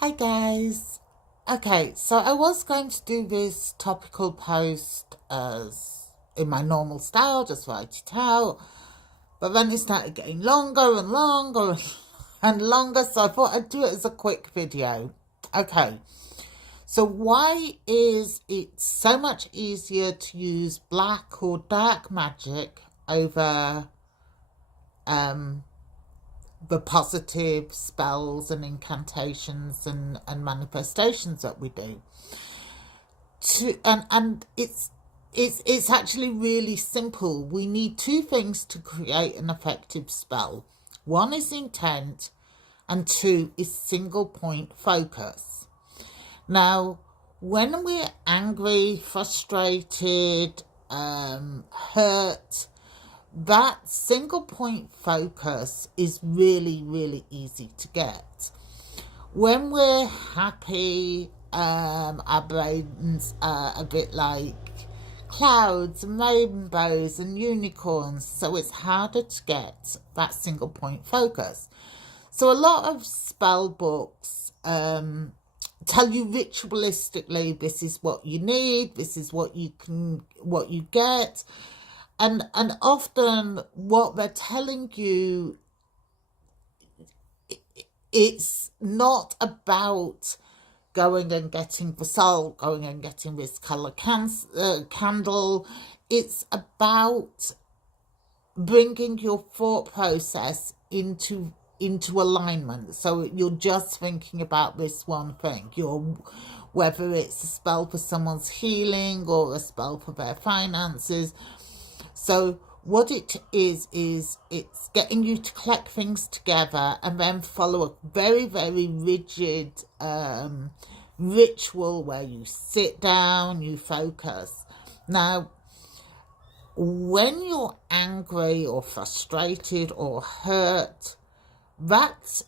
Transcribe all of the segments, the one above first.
Hi guys. Okay, so I was going to do this topical post as in my normal style, just write it out, but then it started getting longer and longer and longer, so I thought I'd do it as a quick video. Okay, so why is it so much easier to use black or dark magic over um the positive spells and incantations and manifestations that we do and it's actually really simple. We need two things to create an effective spell. One is intent and two is single point focus. Now, when we're angry, frustrated, hurt, that single point focus is really, really easy to get. When we're happy, our brains are a bit like clouds and rainbows and unicorns, so it's harder to get that single point focus. So a lot of spell books tell you ritualistically, this is what you need, this is what you get, and often what they're telling you, it's not about going and getting the soul, going and getting this color candle. It's about bringing your thought process into alignment. So you're just thinking about this one thing. Whether it's a spell for someone's healing or a spell for their finances. So what it is it's getting you to collect things together and then follow a very, very rigid ritual where you sit down, you focus. Now, when you're angry or frustrated or hurt, that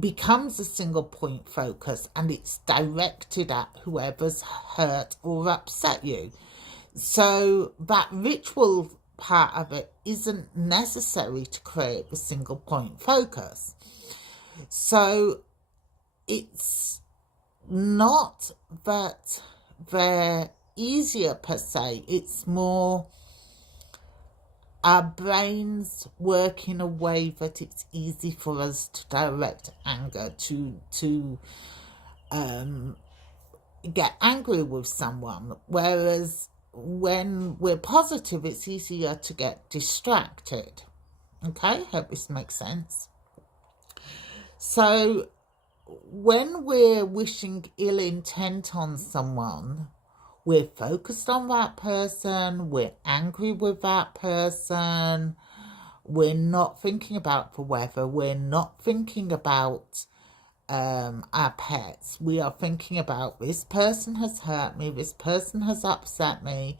becomes a single point focus and it's directed at whoever's hurt or upset you. So that ritual part of it isn't necessary to create the single point focus. So it's not that they're easier per se, it's more our brains work in a way that it's easy for us to direct anger, to get angry with someone, whereas when we're positive, it's easier to get distracted. Okay, hope this makes sense. So when we're wishing ill intent on someone, we're focused on that person, we're angry with that person, we're not thinking about the weather, we're not thinking about our pets. We are thinking about this person has hurt me, this person has upset me,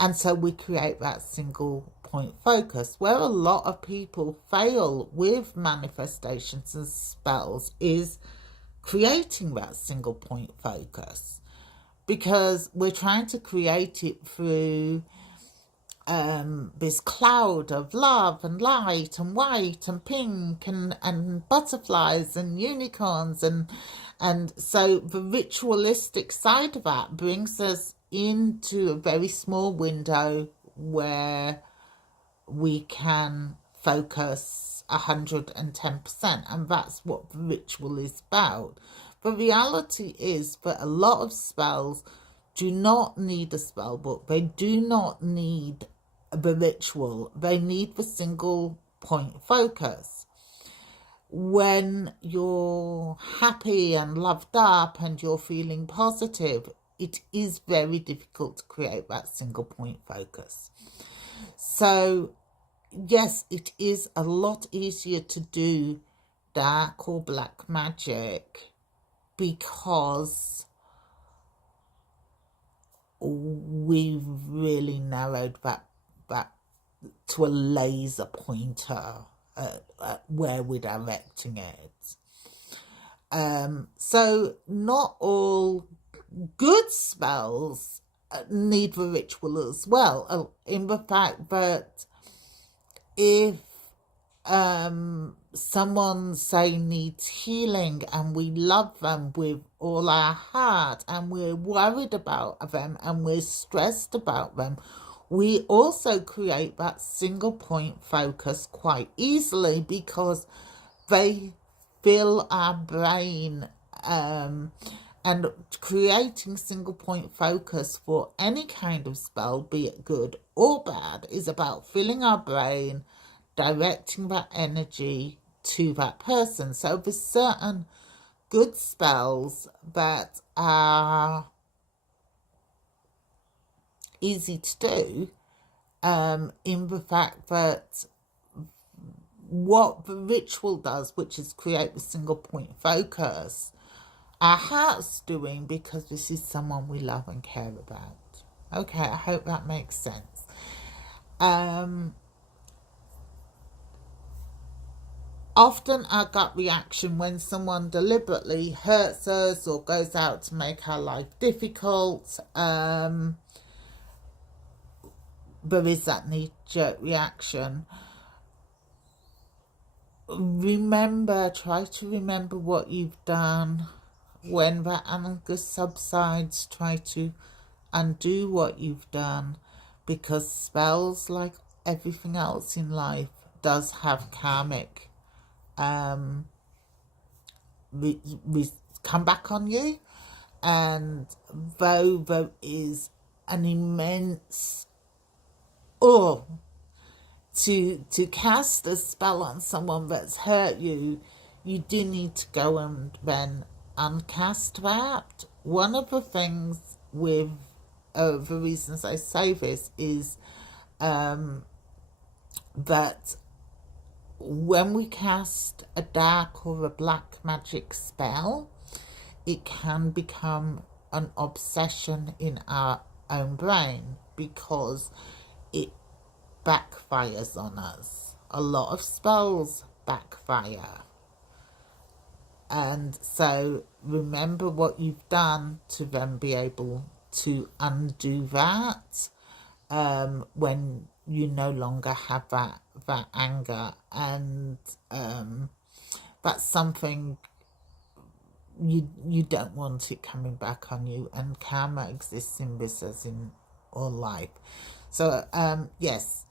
and so we create that single point focus. Where a lot of people fail with manifestations and spells is creating that single point focus, because we're trying to create it through this cloud of love and light and white and pink and butterflies and unicorns, and so the ritualistic side of that brings us into a very small window where we can focus 110%, and that's what the ritual is about. The reality is that a lot of spells do not need a spell book, they do not need the ritual, they need the single point focus. When you're happy and loved up and you're feeling positive, it is very difficult to create that single point focus. So yes, it is a lot easier to do dark or black magic because we've really narrowed that to a laser pointer at where we're directing it. So not all good spells need the ritual as well, in the fact that if someone say needs healing and we love them with all our heart and we're worried about them and we're stressed about them, we also create that single point focus quite easily because they fill our brain. And creating single point focus for any kind of spell, be it good or bad, is about filling our brain, directing that energy to that person. So there's certain good spells that are easy to do, in the fact that what the ritual does, which is create the single point focus, our heart's doing because this is someone we love and care about. Okay, I hope that makes sense. Often our gut reaction when someone deliberately hurts us or goes out to make our life difficult, there is that knee-jerk reaction. Try to remember what you've done. When that anger subsides, try to undo what you've done, because spells, like everything else in life, does have karmic we come back on you. And though there is an immense to cast a spell on someone that's hurt you, you do need to go and then uncast that. One of the things with the reasons I say this is that when we cast a dark or a black magic spell, it can become an obsession in our own brain because it backfires on us. A lot of spells backfire. And so remember what you've done to then be able to undo that when you no longer have that anger. And that's something you don't want it coming back on you, and karma exists in this as in all life. So yes,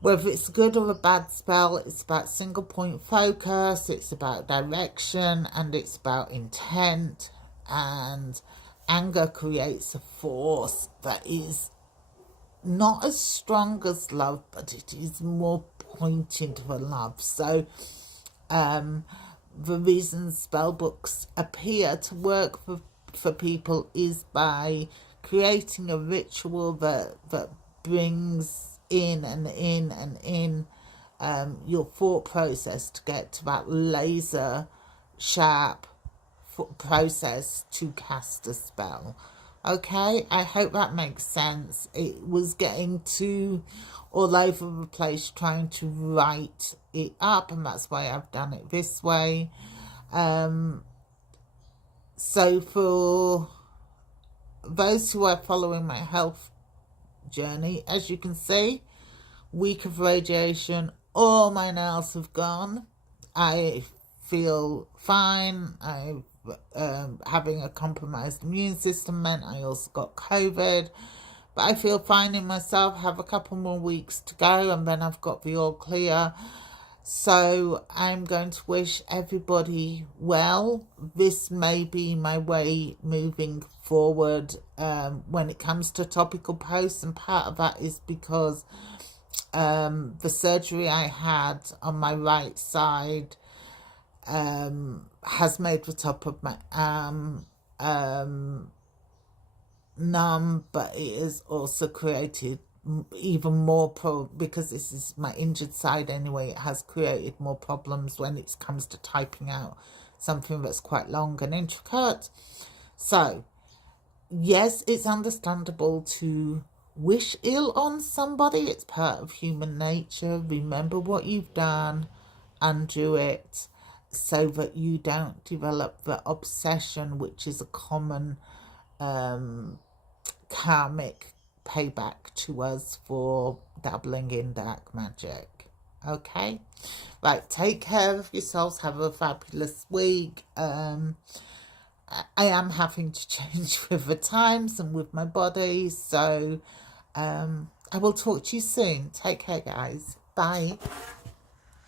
whether it's a good or a bad spell, it's about single point focus, it's about direction, and it's about intent. And anger creates a force that is not as strong as love, but it is more pointed for love. So the reason spell books appear to work for people is by creating a ritual that brings in and in and in your thought process to get to that laser sharp process to cast a spell. Okay, I hope that makes sense. It was getting too all over the place trying to write it up, and that's why I've done it this way. So for those who are following my health journey, as you can see, week of radiation, all my nails have gone. I feel fine. Having a compromised immune system meant I also got COVID, but I feel fine in myself. Have a couple more weeks to go and then I've got the all clear. So I'm going to wish everybody well. This may be my way moving forward when it comes to topical posts, and part of that is because the surgery I had on my right side has made the top of my arm numb, but it has also created even more because this is my injured side anyway. It has created more problems when it comes to typing out something that's quite long and intricate. So yes, it's understandable to wish ill on somebody. It's part of human nature. Remember what you've done, undo it, so that you don't develop the obsession, which is a common karmic payback to us for dabbling in dark magic. Okay? Right, take care of yourselves. Have a fabulous week. I am having to change with the times and with my body. So I will talk to you soon. Take care, guys. Bye.